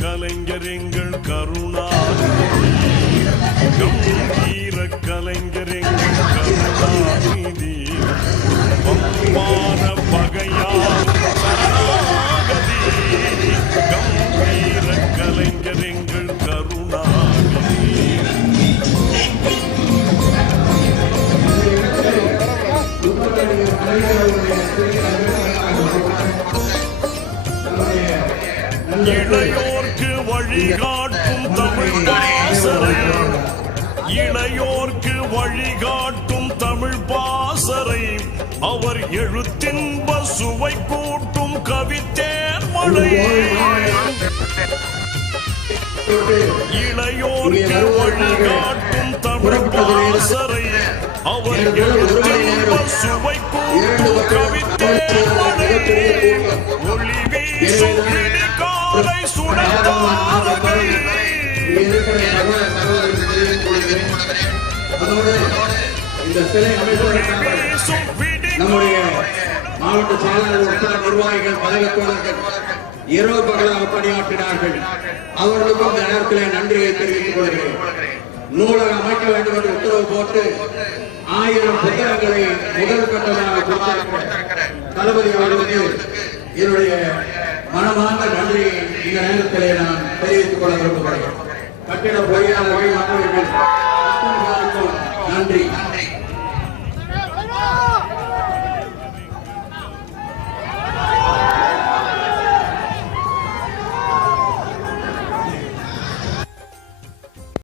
கலைஞர் எங்கள் கருணாநிதி கம்பீர கலைஞர் எங்கள் கருணாநிதி பம்பான பகையால் சரணாகதி கம்பீர கலைஞர் எங்கள் கருணாநிதி இளையோ வழிகாட்டும் தமிழ் பாசறை. இளையோர்க்கு வழிகாட்டும் தமிழ் பாசறை. அவர் எழுத்தின்ப சுவை கூட்டும் கவித்தேன் மழை. இளையோர்க்கு வழிகாட்டும் தமிழ் பாசறை. அவர் எழுத்தின்ப சுவை கூட்டும் கவித்தேன் மழை. ஒளி வீசும் இந்த சிலை அமைப்பதற்காக நம்முடைய மாவட்ட செயலாளர் உட்பட நிர்வாகிகள் பதவித்தோழர்கள் இரவு பகலாக பணியாற்றினார்கள். அவர்களுக்கும் இந்த நேரத்திலே நன்றியை தெரிவித்துக் கொள்கிறேன். நூலகம் அமைக்க வேண்டும் என்று உத்தரவு போட்டு ஆயிரம் புத்தகங்களை முதல் கட்டமாக கொடுத்திருக்கிற தளபதி அவர்களுக்கு என்னுடைய மனமார்ந்த நன்றியை இந்த நேரத்திலே நான் தெரிவித்துக் கொள்ள விரும்புகிறேன். கட்டிட பொறியாளர்கள் மாணவர்கள் நன்றி.